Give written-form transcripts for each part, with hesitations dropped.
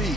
feet.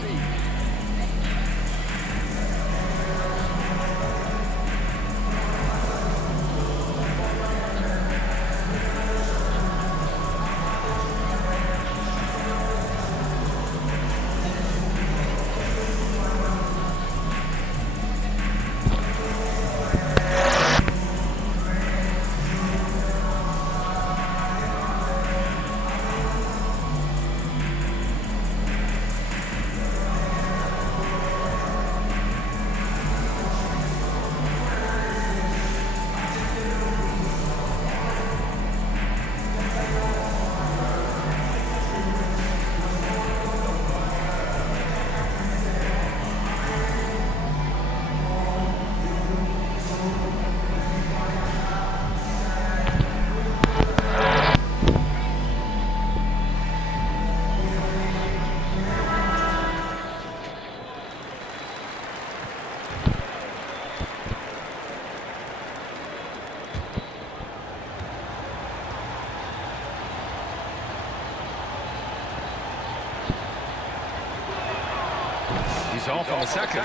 He's off on the second.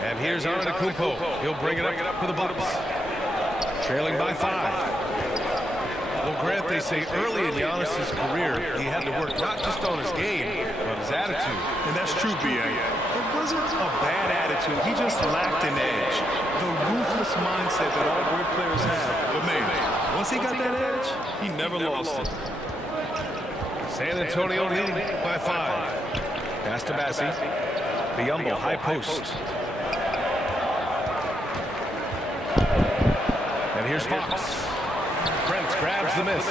And here's Antetokounmpo. He'll bring it up for the Bucks. Trailing by 5. Well, Grant, they say early in Giannis's career, he had to work not just on his game, but his attitude. And that's true, B.A. It wasn't a bad attitude. He just lacked an edge. The ruthless mindset that all great players have. But, man, once he got that edge, he never lost it. San Antonio leading by 5. Pass to Bassi. Biyombo, high post. And here's Fox. Prince grabs the miss.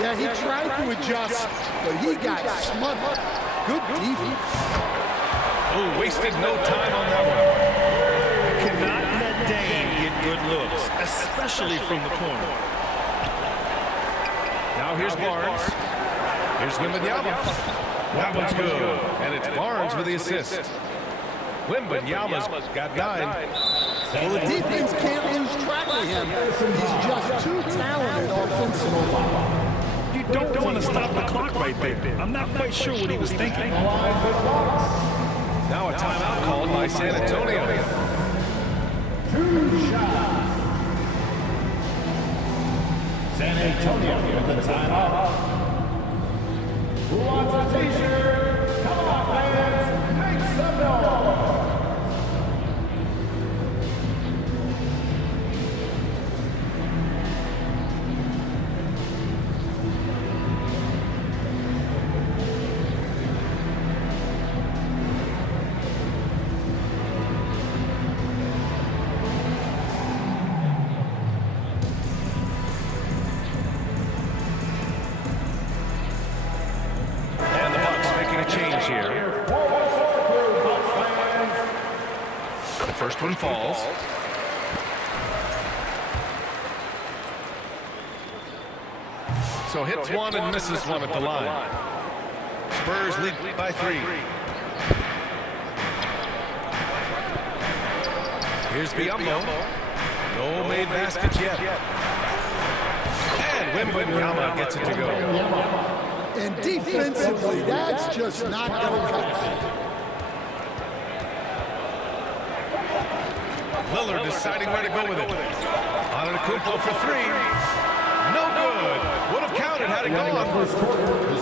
Yeah, he tried to adjust, but he got smothered. Good defense. Oh, wasted no time on that one. Cannot let Dame get good looks, especially from the corner. Now here's Barnes. Here's Wembanyama. That one's good. And it's Barnes with the assist. Wembanyama's got 9. Well, the defense can't lose track of him. He's just too talented offensively. You don't want to stop the clock right there. I'm not quite sure what he was thinking. Now a timeout called by San Antonio. 2 shots. San Antonio with the timeout. Who wants a t-shirt? Come on, fans. Make some noise. First one falls. So hits one and misses one at the line. Spurs lead by 3. Here's Biyombo. No made baskets yet. And Wembanyama gets it to go. And defensively, that's just not going to cut it. Lillard deciding where to go with it. Antetokounmpo for 3. No good. Would have counted had it gone.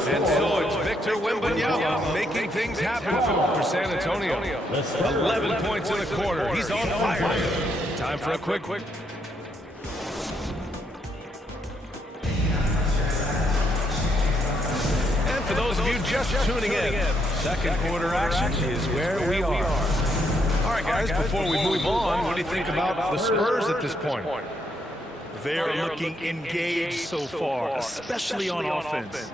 And so it's Victor Wembanyama making things happen for San Antonio. 11 points in the quarter. He's on fire. Time for a quick. And for those of you just tuning in, second quarter action is where we are. All right, guys, before we move on, what do you think about the Spurs at this point? They're looking engaged so far, especially on offense.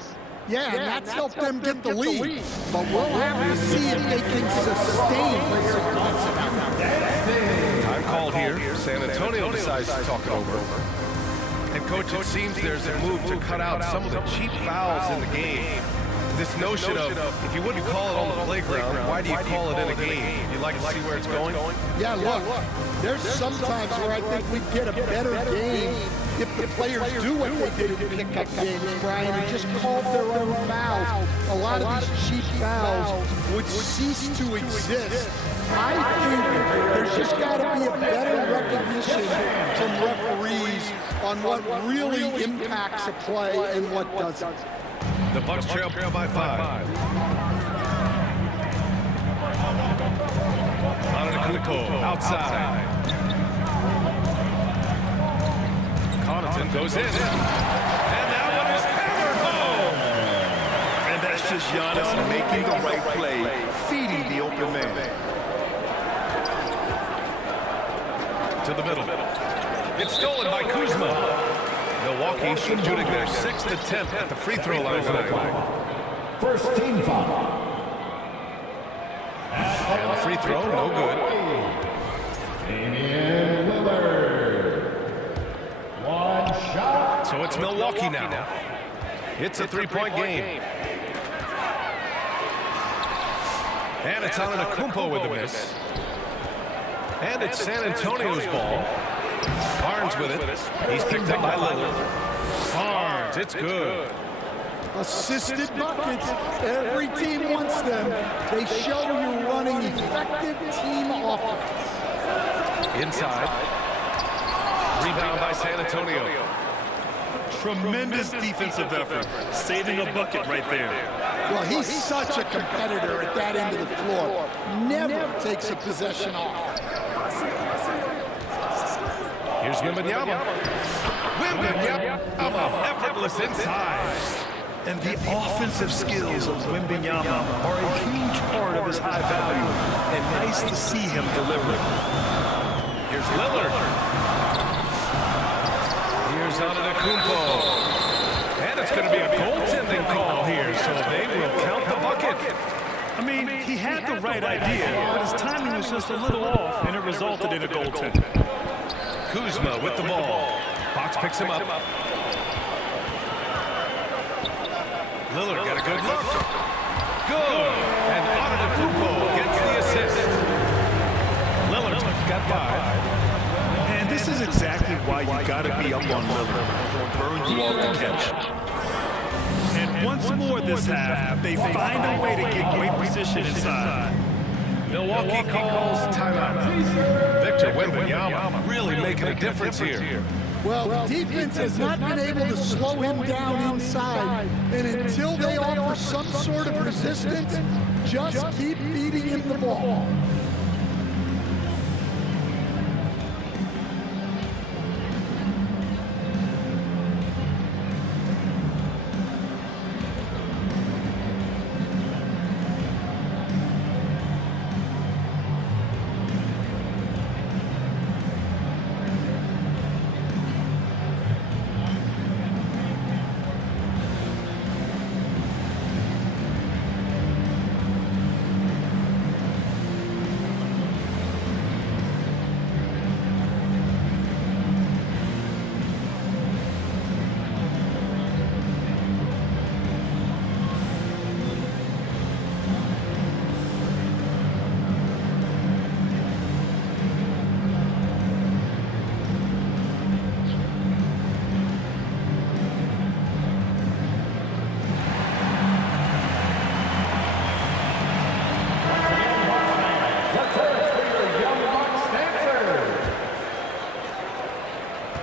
Yeah, and that's helped them get the lead. But we'll have to see if they can sustain this. Time called here. San Antonio decides to talk it over. And, Coach, it seems there's a move to cut out some of the cheap fouls in the game. This notion of, if you wouldn't call it on the playground, why do you call it in a game? You'd like to see where it's going? Yeah, look, there's sometimes where I think we get a better game if the players do what they did in pickup games, Brian, and just called their own fouls, a lot of these cheap fouls would cease to exist. I think there's just got to be a better recognition from referees on what really impacts a play and what doesn't. The Bucks trail by 5. Antetokounmpo outside. Connaughton goes in. And that one is hammered home. And that's just Giannis making the right play, feeding the open man. To the middle. It's stolen by Kuzma. Milwaukee shooting their 6th attempt at the free throw line tonight. First team foul. And the free throw, no good. Damian Lillard. One shot. So it's Milwaukee now. It's a three-point game. And it's Antetokounmpo with the miss. And it's San Antonio's ball. Barnes with it. He's picked up by Lillard. Barnes, it's good. Assisted buckets. Every team wants them. They show you're running effective team offense. Inside. Rebound by San Antonio. Tremendous defensive effort, saving a bucket right there. Well, he's such a competitor at that end of the floor. Never takes a possession off. Here's Wembanyama. Wembanyama, effortless inside. And the offensive skills of Wembanyama are a huge part of his high value. And nice to see him deliver. Here's Lillard. Here's Antetokounmpo. And it's going to be a goaltending call here, so they will count the bucket. I mean, he had the right idea, but his timing was just a little off, and it resulted in a goaltending. Kuzma with the ball. Fox picks him up. Lillard got a good look. Good. And Antetokounmpo gets the assist. Lillard got 5. And this is exactly why you got to be up on Lillard. Burn you off the catch. And once more this half, they find a way to get great position inside. Milwaukee calls timeout. Victor Wembanyama really making a difference here. Well, the defense has not been able to slow him down inside. And until they offer some sort of resistance, just keep feeding him the ball.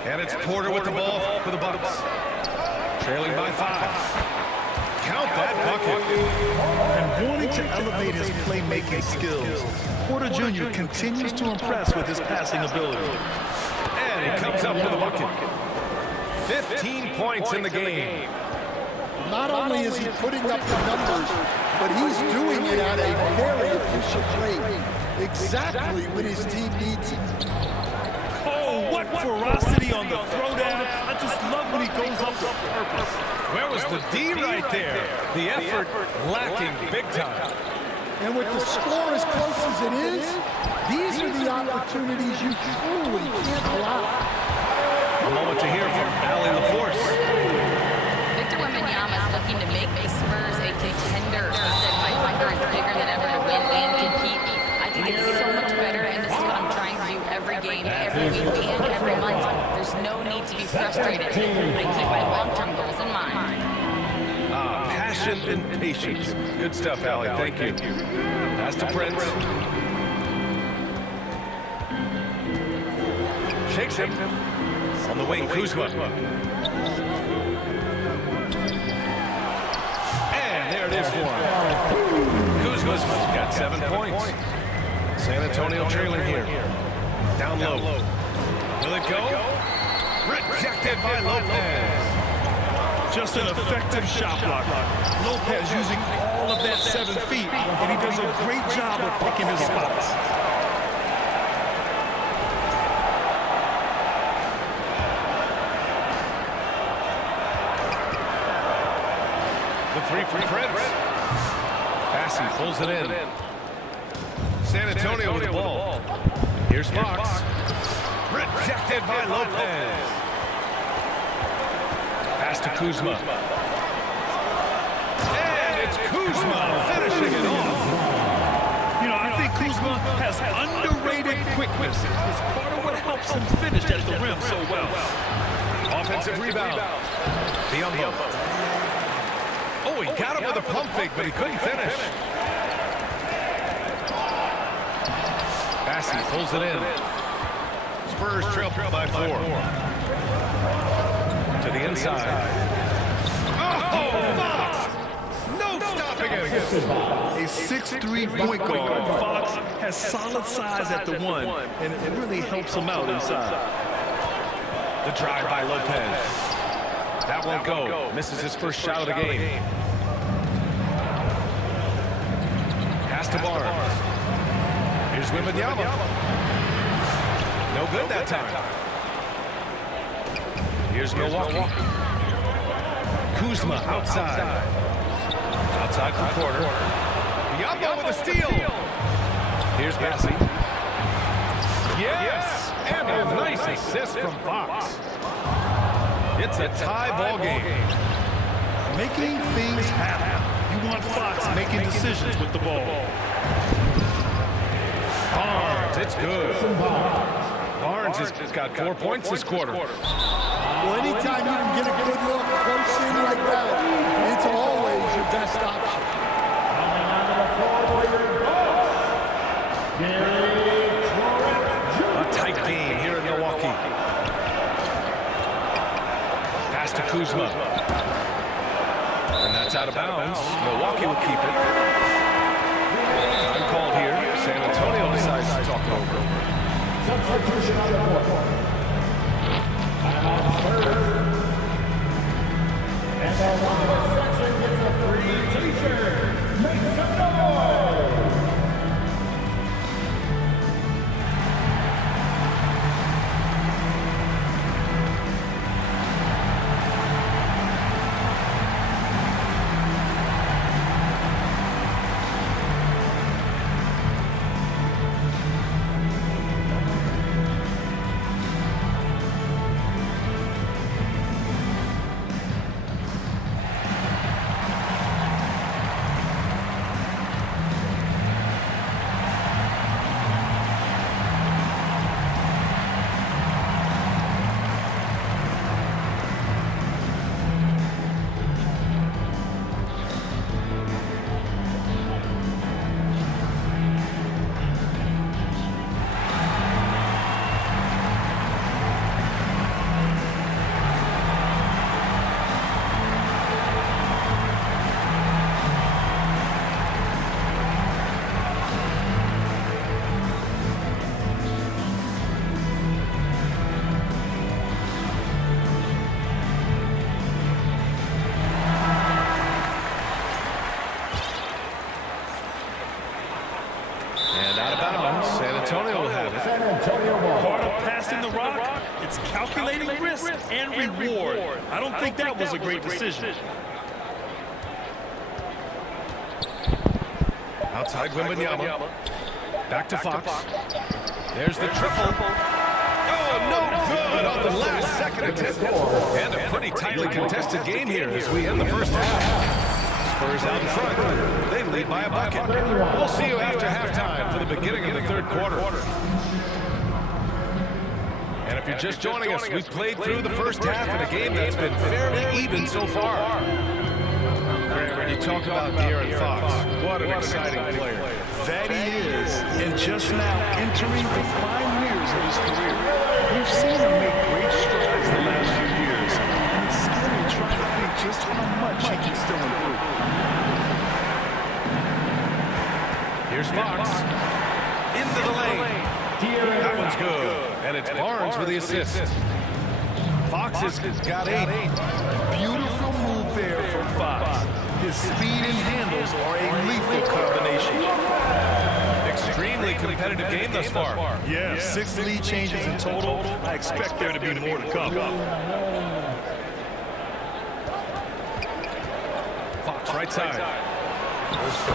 And it's Porter with the ball for the Bucks. Trailing by 5. Count that bucket. And wanting to elevate his playmaking skills, Porter Jr. continues to impress with his passing ability. And he comes up with a bucket. 15 points in the game. Not only is he putting up the numbers, but he's doing it at a very efficient rate. Exactly when his team needs it. Oh, what ferocity on the throwdown. I just love when he goes up with purpose. Where was the D right there? The effort lacking big time. And with the score as close as it is, these are the opportunities you truly can't allow. A moment to hear from Allie LaForce. Victor Wembanyama is looking to make the Spurs a contender. He said my hunger is bigger than ever to win and compete. I think it's so much better, and this is what I'm trying to do every game, every week, and every month. There's no need to be frustrated. I keep my long-term goals in mind. Passion and patience. Good stuff, Allie. Thank you. Pass to Prince. Shakes him. On the wing, Kuzma. And there it is for him. Kuzma's got 7 points. San Antonio trailing here. Down low. Will it go? Rejected by Lopez. Just an effective shot block. Lopez using all of that 7 feet, and he does a great job of picking his spots. The three for Prince. Bassey pulls it in. San Antonio with the ball. Here's Fox. Rejected by Lopez. Pass to Kuzma. And it's Kuzma finishing it off. You know, I think Kuzma has underrated quickness. It's part of what helps him finish at the rim so well. Offensive rebound. Biyombo. Oh, he got him with a pump fake, but he couldn't finish. Bassey pulls it in. Spurs trail by 4. To the inside. Oh, Fox! No stopping it. A 6'3" point guard, Fox has solid size at the 1, and it really helps him out inside. The drive by Lopez. That won't go. Misses his first shot of the game. Pass to Barnes. Here's Wembanyama. No good that time. Here's Milwaukee. Kuzma outside. Outside for Porter. Biyombo with a steal. Here's Bassey. Yes! And a nice assist from Fox. It's a tie ball game. Making things happen. You want Fox making decisions with the ball. Barnes, it's good. Barnes has got 4 points this quarter. Well, anytime you can get a good look close in like that, it's always your best option. Coming onto the floor for your Bucks, Gary Trent Jr. A tight game here in Milwaukee. Pass to Kuzma. And that's out of bounds. Milwaukee will keep it. Time called here. San Antonio decides to talk it over. Substitution on the court. Timeout third. And the Lava section gets a free t-shirt. Make some noise. Part of passing the rock, it's calculating risk and reward. I don't think that was a great decision. Outside Wembanyama. Back to Fox. There's the triple. Oh, no good on the last second attempt. And a pretty tightly contested game here as we end the first half. Spurs out in front. They lead by a bucket. We'll see you after halftime for the beginning of the third quarter. And if you're just joining us, we've played through the first half in a game that's been fairly even so far. Graham, when you talk about De'Aaron Fox, what an exciting player. That he is, and just now entering the prime years of his career. We've seen him make great strides the last few years, and it's scary trying to think just how much he can still improve. Here's Fox. Into the lane. That one's good. And it's Barnes with the assist. Fox has got 8. Beautiful move there from Fox. His speed and handles are a lethal combination. Extremely competitive game thus far. Yeah, 6 lead changes in total. I expect there to be more to come. Fox right side.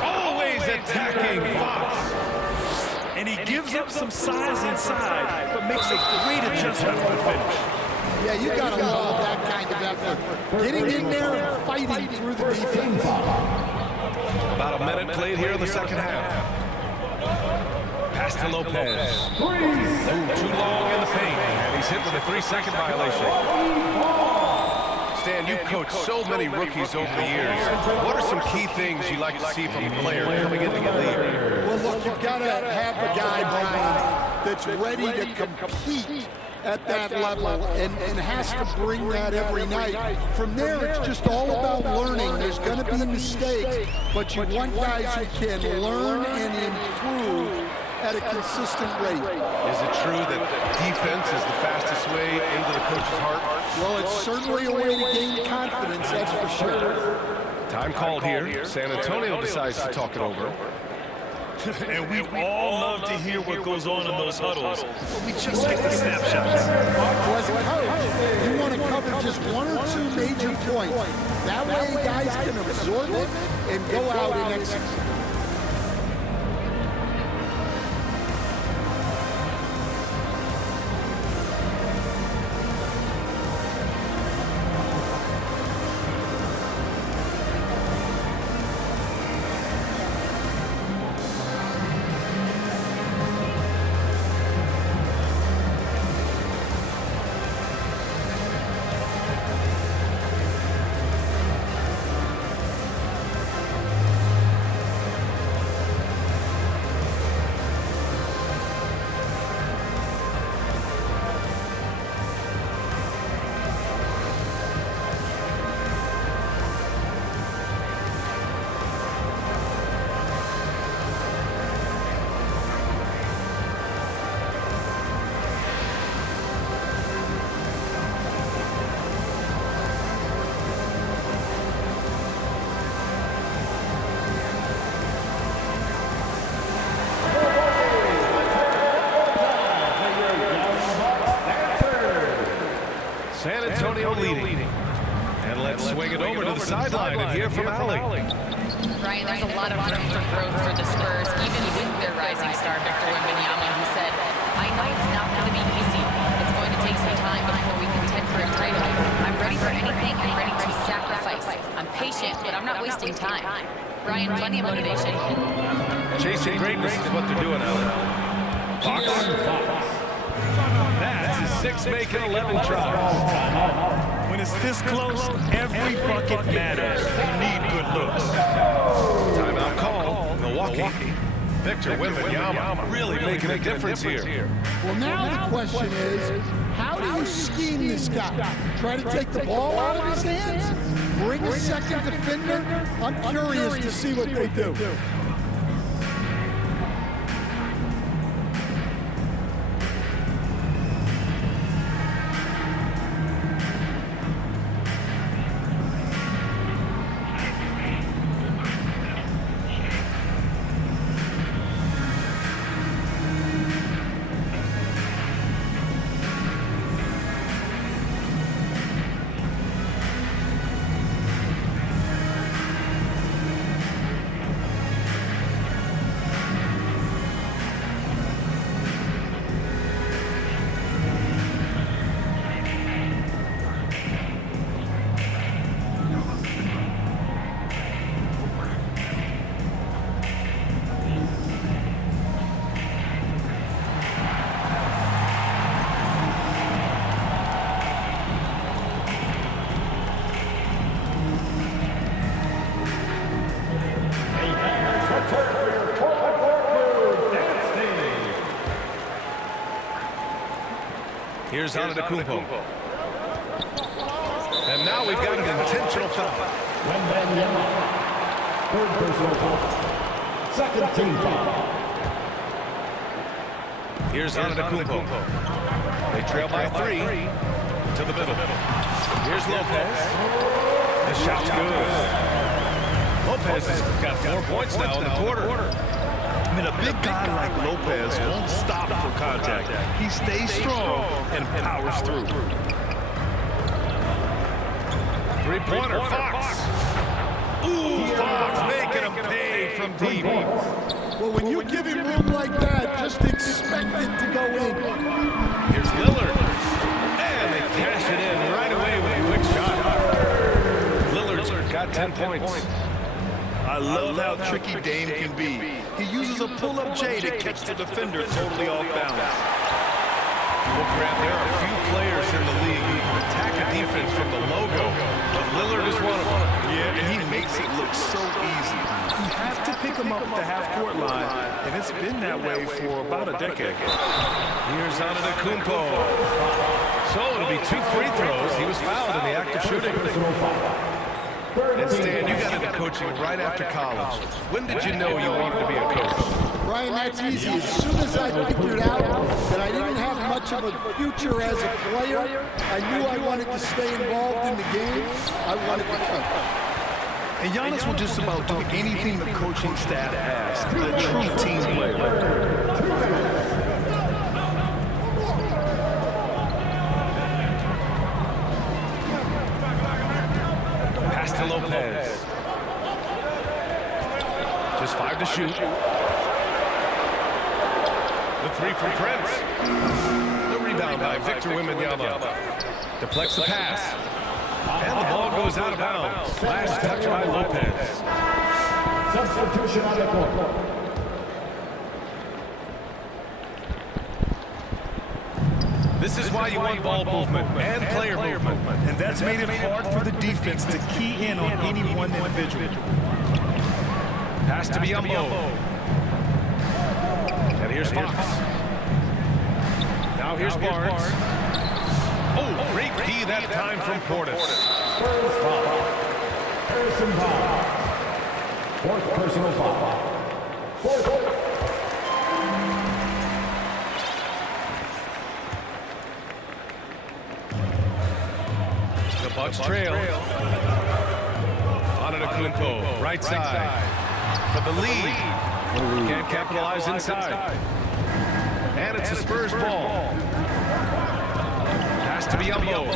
Always attacking Fox. And he gives up some size inside, but makes a great adjustment for the finish. Yeah, you gotta love that kind of effort. Getting in there and fighting through the defense. About a minute played here in the second half. Pass to Lopez. Ooh, too long in the paint. And he's hit with a 3-second violation. Stan, you've coached so many rookies over the years. What are some key things you like to see from a player coming into the league? Well, look, you've got to have a guy, Brian, that's ready to compete at that level and has to bring that every night. From there, it's just all about learning. There's going to be mistakes, but you want guys who can learn and improve at a consistent rate. Is it true that defense is the fastest way into the coach's heart? Well, it's certainly a way to gain confidence, that's for sure. Time called here. San Antonio decides to talk it over. And we'd all love to hear what goes on in those huddles, but we just get the snapshots. Well, as a coach, you want to cover just 1 or 2 major points. That way guys can absorb it and go out and execute. San Antonio leading. And let's swing it over to the sideline and hear from Allie. Brian, there's a lot of room for growth for the Spurs, even with their rising star, Victor Wembanyama, who said, I know it's not going to be easy. It's going to take some time before we contend for a title. I'm ready for anything. I'm ready to sacrifice. I'm patient, but I'm not wasting time. Brian, plenty of motivation. Chasing greatness is what they're doing, Allie. Fox. That's his 6 making 11 tries. When it's this close, every bucket matters. They need good looks. Timeout call, Milwaukee. Victor Wembanyama really making a difference here. Well, now the question is, how do you scheme this guy? Try to take the ball out of his hands? Bring a second defender? I'm curious to see what they do. Here's Antetokounmpo. And now we've got an intentional foul. Wembanyama. Third personal foul. Second team foul. Here's Antetokounmpo. They trail by 3 to the middle. Here's Lopez. The shot's good. Lopez has got 4 points now in the quarter. I mean, a big guy like Lopez won't stop for contact. He stays strong and powers through. Three-pointer, Fox. Ooh, Fox making him pay from deep. Well, when you give him room like that, just expect it to go in. Here's Lillard. And they cash it in right away with a quick shot. Lillard's got 10 points. I love how tricky Dame can be. He uses a pull-up J to catch the defender totally off balance. Well, Grant, there are a few players in the league who can attack a defense from the logo, but Lillard is one of them. Yeah, and he makes it look so easy. You have to pick him up at the half-court line, and it's been that way for about a decade. Here's Antetokounmpo. So it'll be 2 free throws. He was fouled in the act of shooting. And Stan, you got into coaching right after college. When did you know you wanted to be a coach? Brian, that's easy. As soon as I figured out that I didn't have much of a future as a player, I knew I wanted to stay involved in the game. I wanted to coach. And Giannis will just about do anything the coaching staff asks. The true team player. Pass to Lopez. Just 5 to shoot. The 3 from Prince. The rebound by Victor Wembanyama. Deflects the pass. And the ball goes out of bounds. Last touch by Lopez. Substitution on the court. This is why you want ball movement and player movement. And that's made it hard for the defense to key in on any one individual. Pass to Biyombo. And here's Fox. Now here's Barnes. Oh, great D that time from Portis. Spurs foul. Harrison foul. Fourth personal foul. Fourth. The Bucks trail. Antetokounmpo, right side. For the lead. Can't capitalize inside. And it's a Spurs ball. Pass to Biyombo.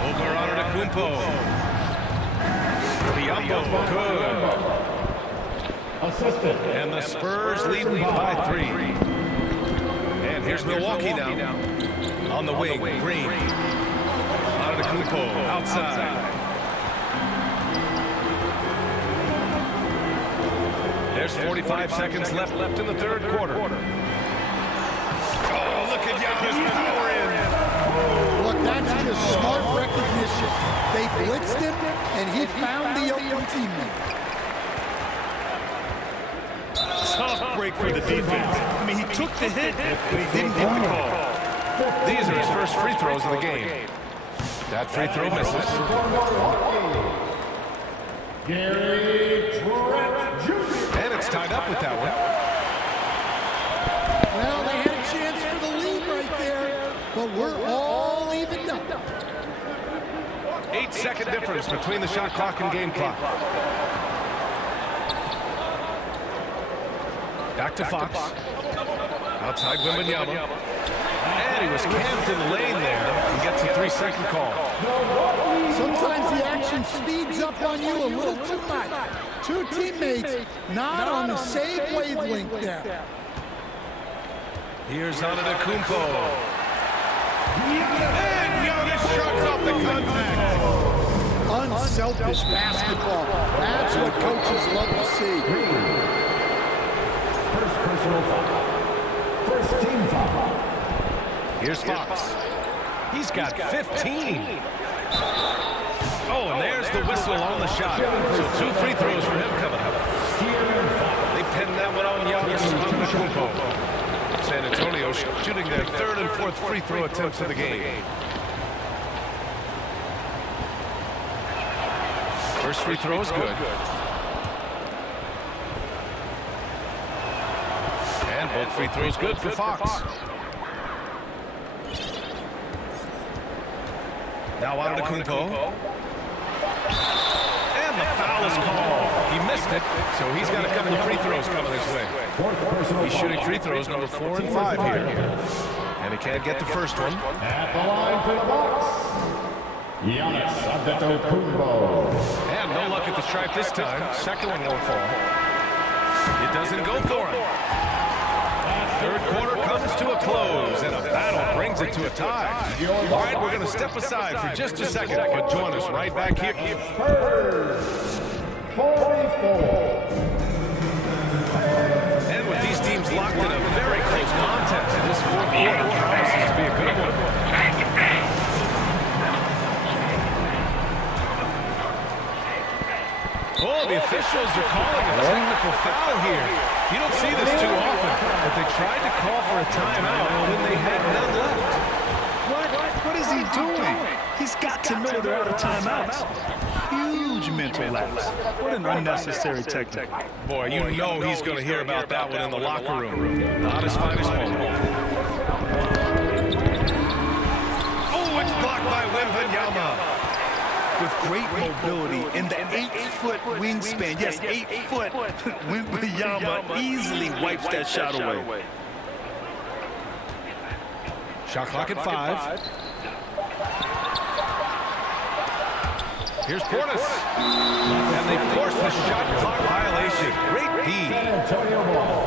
Over Antetokounmpo. Biyombo, good. Assistant. And the Spurs lead by 3. And here's Milwaukee now. On the wing, Green. Antetokounmpo outside. There's 45 seconds left in the third quarter. Oh, look at Giannis power in. Look, that's just smart recognition. They blitzed him, and he found the open teammate. Tough break for the defense. I mean, he took the hit, but he didn't get the call. These are his first free throws of the game. That free throw misses. Gary Trent Jr. And it's tied up with that one. Well, they had a chance for the lead right there, but we're all evened up. 8-second difference between the shot clock and game clock. Back to Fox. Outside Wembanyama. And he was camped in the lane there. He gets a 3-second call. Sometimes the action speeds up on you a little too much. Two teammates not on the same wavelength there. Here's Antetokounmpo. And Giannis shrugs off the contact. Unselfish basketball. That's what coaches love to see. First personal foul. First team foul. Here's Fox. He's got 15. Oh, and there's the whistle on the shot. So 2 free throws for him coming up. They pinned that one on Giannis Antetokounmpo. San Antonio shooting their 3rd and 4th 4th free throw attempts of the game. First free throw is good. And both free throws good for Fox. Now Antetokounmpo. And the foul is called. He missed it, so he's got a couple of free throws coming his way. He's shooting free throws number 4 and 5 here. And he can't get the first one. At the line for the Bucks, Giannis Antetokounmpo. And no luck at the stripe this time. Second one won't fall. It doesn't go for him. Third quarter comes to a close, and a battle brings it to a tie. All right, we're going to step aside for just a second, but join us right back here. Spurs, 44. And with these teams locked in a very close contest, this fourth quarter promises to be a good one. Oh, the officials are calling a technical foul here. You don't see this too often, but they tried to call for a timeout when they had none left. What is he doing? He's got to know they're out of timeouts. Huge mental lapse. What an unnecessary technique. Boy, you know he's going to hear about that one in the locker room. Not his finest moment. Oh, it's blocked by Wembanyama. With great mobility in the 8-foot wingspan. Yes, 8 foot. Wembanyama easily wipes that shot away. Shot clock at 5. Here's Portis. And they force the shot clock violation. Great feed. Antonio Ball.